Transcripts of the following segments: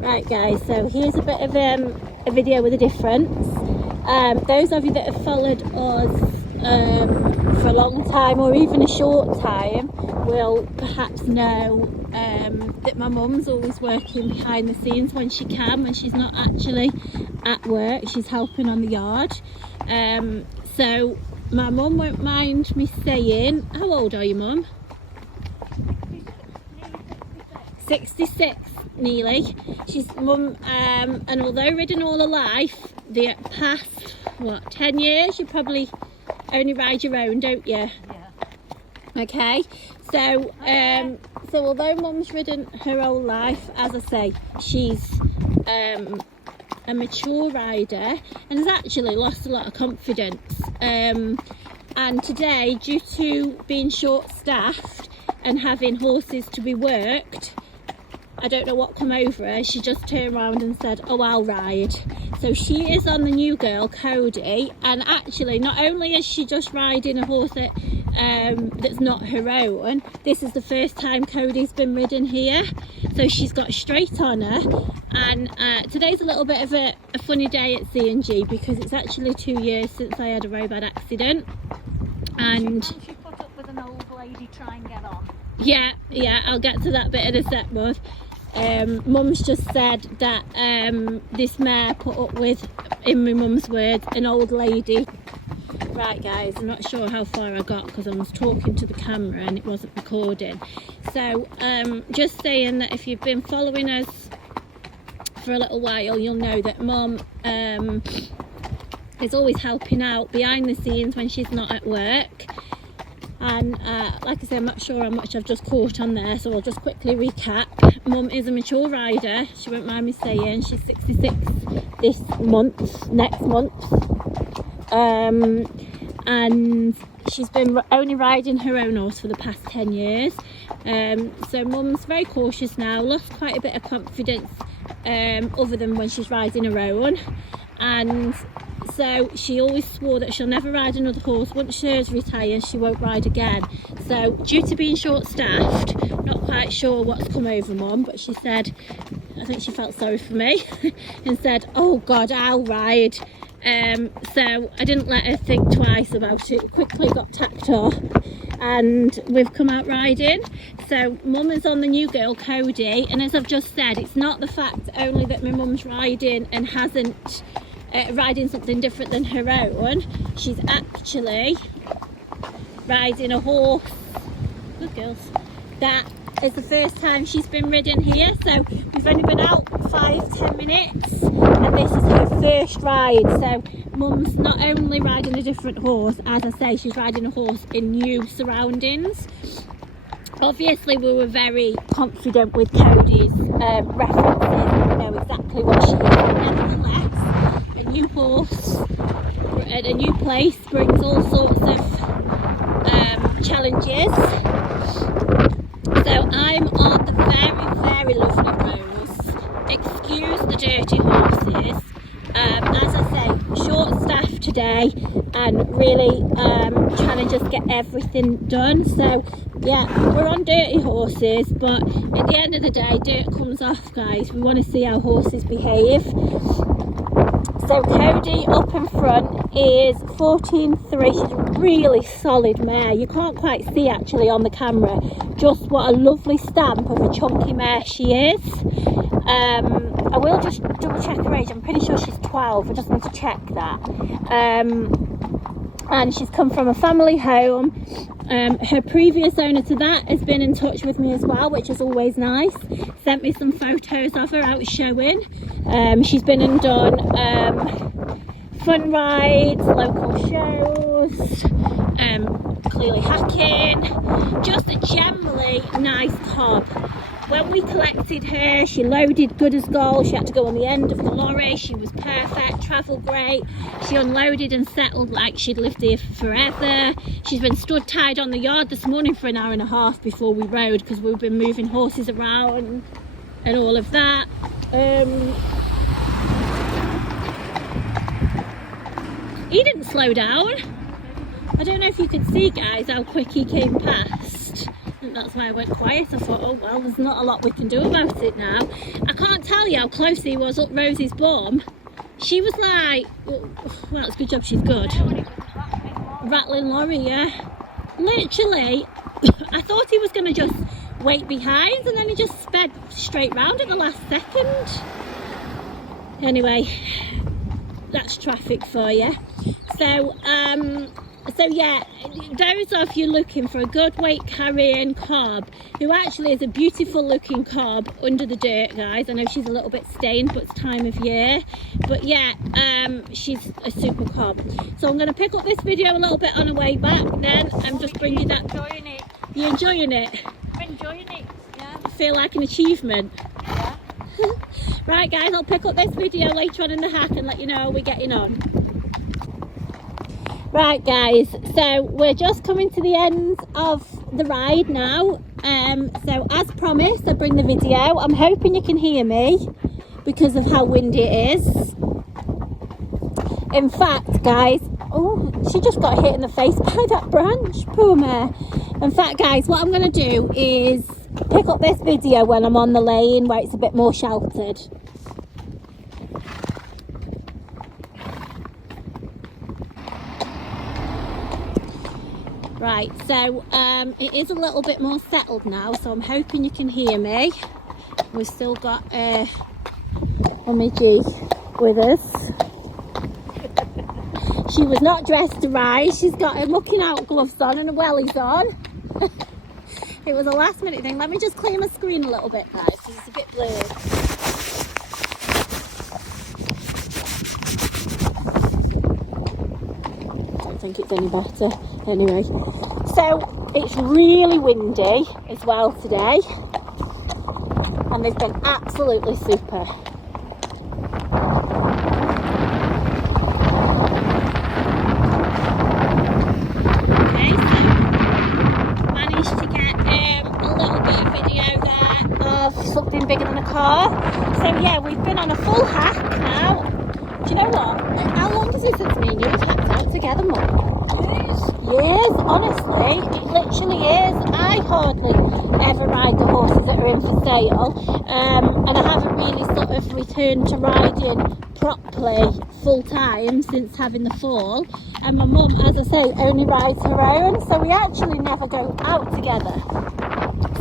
Right guys, so here's a bit of a video with a difference. Those of you that have followed us for a long time or even a short time will perhaps know that my mum's always working behind the scenes when she can, when she's not actually at work. She's helping on the yard. So my mum won't mind me saying, how old are you, mum? 66 nearly. She's mum, and although ridden all her life, the past 10 years you probably only ride your own, don't you? Yeah. Okay, so although mum's ridden her whole life, as I say, she's a mature rider and has actually lost a lot of confidence, and today, due to being short-staffed and having horses to be worked, I don't know what come over her, she just turned around and said, oh, I'll ride. So she is on the new girl, Cody, and actually not only is she just riding a horse that's not her own, this is the first time Cody's been ridden here. So she's got straight on her, and today's a little bit of a funny day at CnG because it's actually 2 years since I had a road bad accident. And she put up with an old lady try and get on. Yeah, I'll get to that bit in a sec, Mum. Mum's just said that this mare put up with, in my mum's words, an old lady. Right guys, I'm not sure how far I got because I was talking to the camera and it wasn't recording. So just saying that if you've been following us for a little while, you'll know that Mum is always helping out behind the scenes when she's not at work. And like I said, I'm not sure how much I've just caught on there, so I'll just quickly recap. Mum is a mature rider, she won't mind me saying. She's 66 next month, and she's been only riding her own horse for the past 10 years. So Mum's very cautious now, lost quite a bit of confidence other than when she's riding her own, and so she always swore that she'll never ride another horse. Once hers retires, she won't ride again. So due to being short-staffed, not quite sure what's come over Mum, but she said, I think she felt sorry for me and said, oh God, I'll ride. So I didn't let her think twice about it, quickly got tacked off and we've come out riding. So Mum is on the new girl, Cody, and as I've just said, it's not the fact only that my mum's riding and hasn't riding something different than her own. She's actually riding a horse, good girls, that is the first time she's been ridden here. So we've only been out 5-10 minutes and this is her first ride. So Mum's not only riding a different horse, as I say, she's riding a horse in new surroundings. Obviously we were very confident with Cody's references, we know exactly what she is, but nevertheless a new horse at a new place brings all sorts of challenges. So I'm on the very lovely Rose. Excuse the dirty horses. As I say, short staff today and really trying to just get everything done. So yeah, we're on dirty horses, but at the end of the day, dirt comes off, guys. We want to see how horses behave. So Cody up in front is 14.3. She's a really solid mare. You can't quite see actually on the camera just what a lovely stamp of a chunky mare she is. I will just double check her age. I'm pretty sure she's 12. I just need to check that. And she's come from a family home. Her previous owner to that has been in touch with me as well, which is always nice. Sent me some photos of her out showing. She's been and done fun rides, local shows, clearly hacking, just a generally nice cob. When we collected her, she loaded good as gold. She had to go on the end of the lorry. She was perfect, travelled great. She unloaded and settled like she'd lived here forever. She's been stood tied on the yard this morning for an hour and a half before we rode because we've been moving horses around and all of that. He didn't slow down. I don't know if you could see, guys, how quick he came past. And that's why I went quiet. I thought, oh well, there's not a lot we can do about it now. I can't tell you how close he was up Rosie's bum. She was like, well, it's a good job she's good. Rattling lorry, yeah. Literally, I thought he was going to just wait behind, and then he just sped straight round at the last second. Anyway, that's traffic for you. So yeah, those of you looking for a good weight carrying cob, who actually is a beautiful looking cob under the dirt, guys. I know she's a little bit stained, but it's time of year. But yeah, she's a super cob. So I'm going to pick up this video a little bit on the way back then, and just bring you that. Enjoying it. You enjoying it? I'm enjoying it, yeah. I feel like an achievement. Yeah. Right guys, I'll pick up this video later on in the hack and let you know how we're getting on. Right guys, so we're just coming to the end of the ride now. So as promised, I bring the video. I'm hoping you can hear me because of how windy it is. In fact guys, oh, she just got hit in the face by that branch, poor mare. In fact guys, what I'm going to do is pick up this video when I'm on the lane where it's a bit more sheltered. Right, so it is a little bit more settled now, so I'm hoping you can hear me. We've still got Mummy G with us. She was not dressed to ride. She's got her looking out gloves on and her wellies on. It was a last minute thing. Let me just clear my screen a little bit guys, because it's a bit blurred. I don't think it's any better. Anyway, so it's really windy as well today, and they've been absolutely super. Okay, so managed to get a little bit of video there of something bigger than a car. So yeah, we've been on a full hack now. Do you know what? How long does it since me and you have hacked out together, Mum? Years, honestly, it literally is. I hardly ever ride the horses that are in for sale, and I haven't really sort of returned to riding properly full time since having the fall. And my mum, as I say, only rides her own, so we actually never go out together.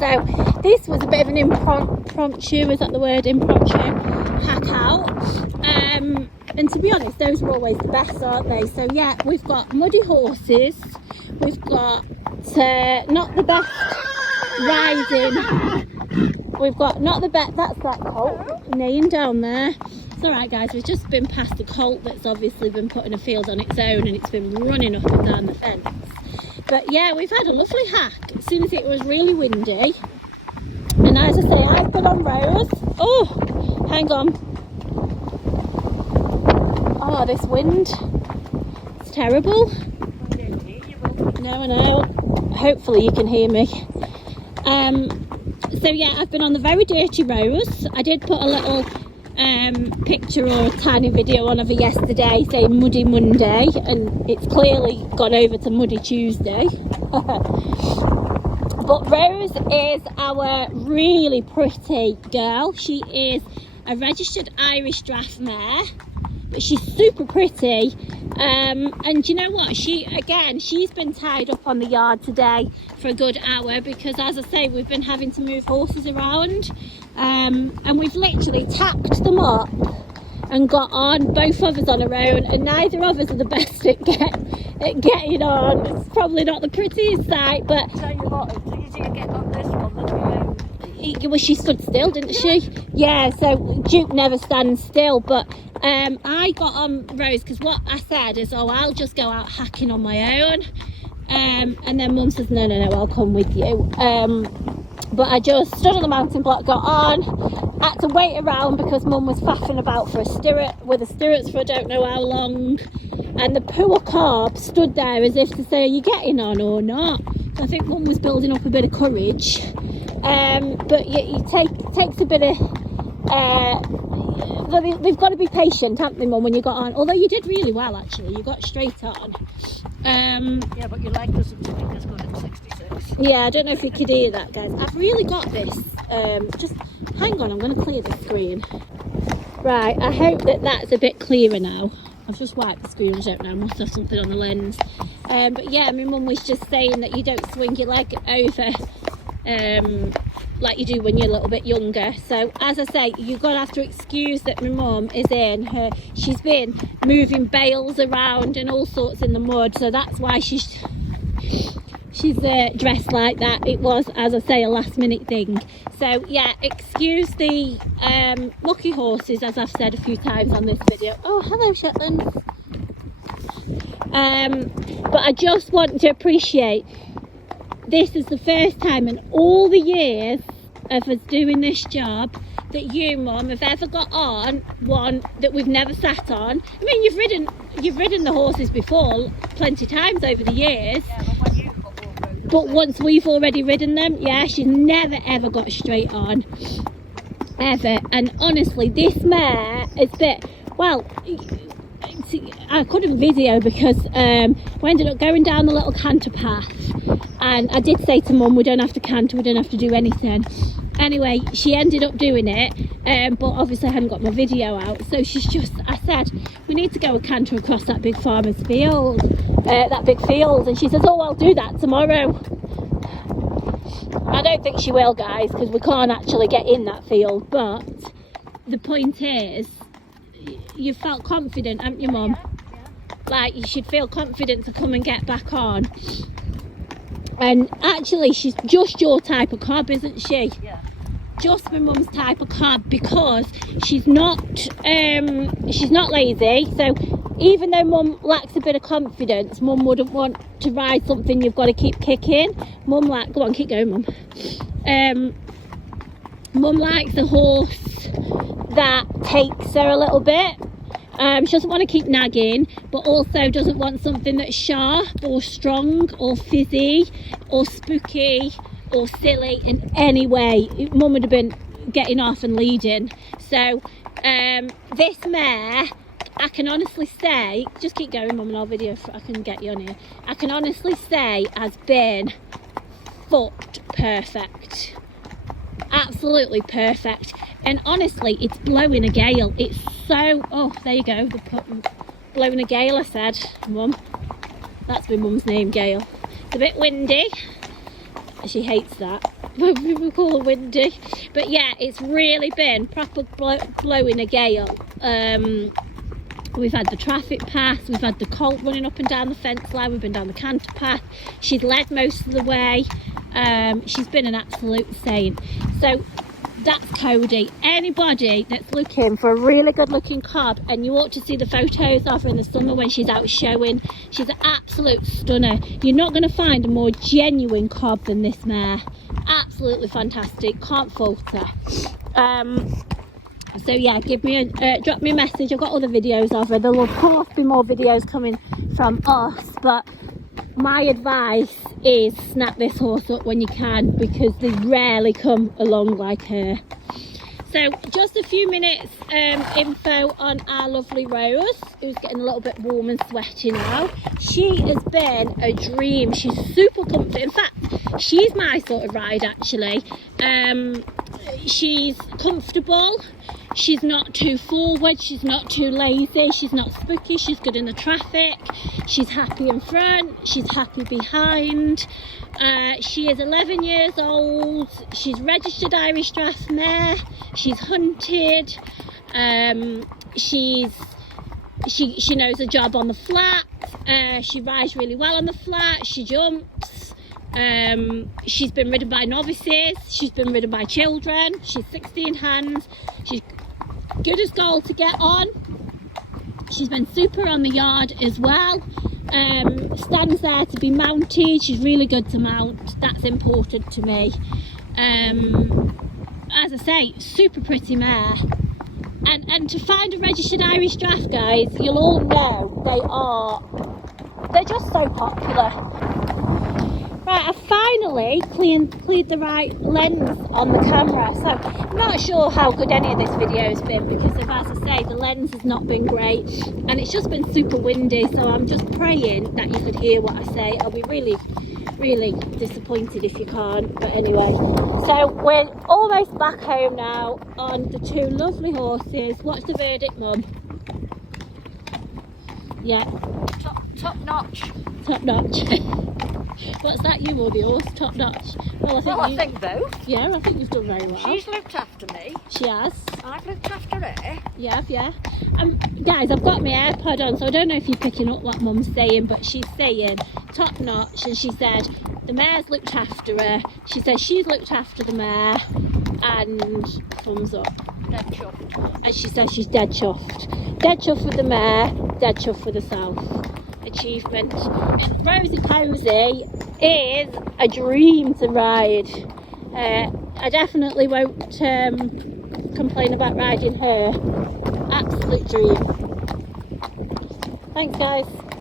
So this was a bit of an impromptu, is that the word, impromptu hack out. And to be honest, those are always the best, aren't they? So yeah, we've got muddy horses, we've got not the best riding, we've got not the best, that's that colt neighing down there. It's alright guys, we've just been past a colt that's obviously been put in a field on its own, and it's been running up and down the fence. But yeah, we've had a lovely hack as soon as it was really windy. And as I say, I've been on Rose. Oh, hang on. Oh, this wind, it's terrible. No, I know. Hopefully you can hear me. So yeah, I've been on the very dirty Rose. I did put a little picture or a tiny video on of her yesterday saying Muddy Monday, and it's clearly gone over to Muddy Tuesday. But Rose is our really pretty girl. She is a registered Irish draft mare. But she's super pretty, and you know what, she's been tied up on the yard today for a good hour, because as I say, we've been having to move horses around, and we've literally tacked them up and got on, both of us on our own, and neither of us are the best at getting on. It's probably not the prettiest sight, but Tell you what, it's easier to get on this one than you. well, she stood still, didn't she? Yeah, so Duke never stands still. But I got on Rose because what I said is, oh, I'll just go out hacking on my own, and then Mum says, no, I'll come with you. But I just stood on the mountain block, got on, had to wait around because Mum was faffing about for a stirrup, with the stirrups for I don't know how long, and the poor cob stood there as if to say, are you getting on or not? So I think Mum was building up a bit of courage. But it takes a bit of they've got to be patient, haven't they, Mum, when you got on? Although you did really well, actually. You got straight on. Yeah, but your leg doesn't swing as good at 66. Yeah, I don't know if you could hear that, guys. I've really got this. Just hang on, I'm going to clear the screen. Right, I hope that that's a bit clearer now. I've just wiped the screen, I don't know, I must have something on the lens. But yeah, my mum was just saying that you don't swing your leg over like you do when you're a little bit younger. So as I say, you're going to have to excuse that my mum is in her, she's been moving bales around and all sorts in the mud, so that's why she's dressed like that. It was, as I say, a last minute thing. So yeah, excuse the mucky horses, as I've said a few times on this video. Oh, hello Shetlands. But I just want to appreciate, this is the first time in all the years of us doing this job that you, Mum, have ever got on one that we've never sat on. I mean, you've ridden the horses before plenty of times over the years. Yeah, but once we've already ridden them, yeah, she's never ever got straight on. Ever. And honestly, this mare is a bit, well, I couldn't video because we ended up going down the little canter path, and I did say to Mum, we don't have to canter, we don't have to do anything. Anyway, she ended up doing it, but obviously I hadn't got my video out, so I said, we need to go and canter across that big farmer's field, that big field, and she says, oh, I'll do that tomorrow. I don't think she will, guys, because we can't actually get in that field, but the point is, you felt confident, haven't you, Mum? yeah. Like, you should feel confident to come and get back on. And actually, she's just your type of cob, isn't she? Yeah. Just my mum's type of cob, because she's not lazy. So even though Mum lacks a bit of confidence, Mum wouldn't want to ride something you've got to keep kicking. Mum go on, keep going, Mum. Mum likes a horse that takes her a little bit. She doesn't want to keep nagging, but also doesn't want something that's sharp or strong or fizzy or spooky or silly in any way. Mum would have been getting off and leading. So this mare, I can honestly say, just keep going, Mum, and I'll video, I can get you on here. I can honestly say has been foot perfect. Absolutely perfect. And honestly, it's blowing a gale. It's so, oh, there you go, blowing a gale, I said, Mum. That's my mum's name, Gail. It's a bit windy. She hates that. We call her windy. But yeah, it's really been proper blowing a gale. We've had the traffic pass, we've had the colt running up and down the fence line, we've been down the canter path. She's led most of the way. She's been an absolute saint. So that's Cody. Anybody that's looking for a really good looking cob, and you ought to see the photos of her in the summer when she's out showing, she's an absolute stunner. You're not going to find a more genuine cob than this mare. Absolutely fantastic, can't fault her. So yeah, drop me a message. I've got other videos of her. There'll of course be more videos coming from us, but my advice is snap this horse up when you can, because they rarely come along like her. So just a few minutes info on our lovely Rose, who's getting a little bit warm and sweaty now. She has been a dream. She's super comfortable. In fact, she's my sort of ride, actually. She's comfortable. She's not too forward, she's not too lazy, she's not spooky, she's good in the traffic, she's happy in front, she's happy behind. She is 11 years old, she's registered Irish Draft mare, she's hunted, she knows her job on the flat, she rides really well on the flat, she jumps. She's been ridden by novices, she's been ridden by children, she's 16 hands, she's good as gold to get on. She's been super on the yard as well. Stands there to be mounted. She's really good to mount. That's important to me. As I say, super pretty mare. And to find a registered Irish Draft, guys, you'll all know they're just so popular. I finally cleared the right lens on the camera, so I'm not sure how good any of this video has been, because as I say, the lens has not been great and it's just been super windy, so I'm just praying that you could hear what I say. I'll be really disappointed if you can't, but anyway. So we're almost back home now on the two lovely horses. What's the verdict, Mum? Yeah. Top notch. Top notch. What's that, you or the horse? Top notch. Well, I think both. Yeah, I think you've done very well. She's looked after me. She has. I've looked after her. Yeah. Guys, I've got my AirPod on, so I don't know if you're picking up what Mum's saying, but she's saying top notch, and she said the mare's looked after her. She said she's looked after the mare, and thumbs up. Dead chuffed. And she says she's dead chuffed. Dead chuffed with the mare, dead chuffed with herself. Achievement. And Rosie Codie is a dream to ride. I definitely won't complain about riding her. Absolute dream. Thanks, guys.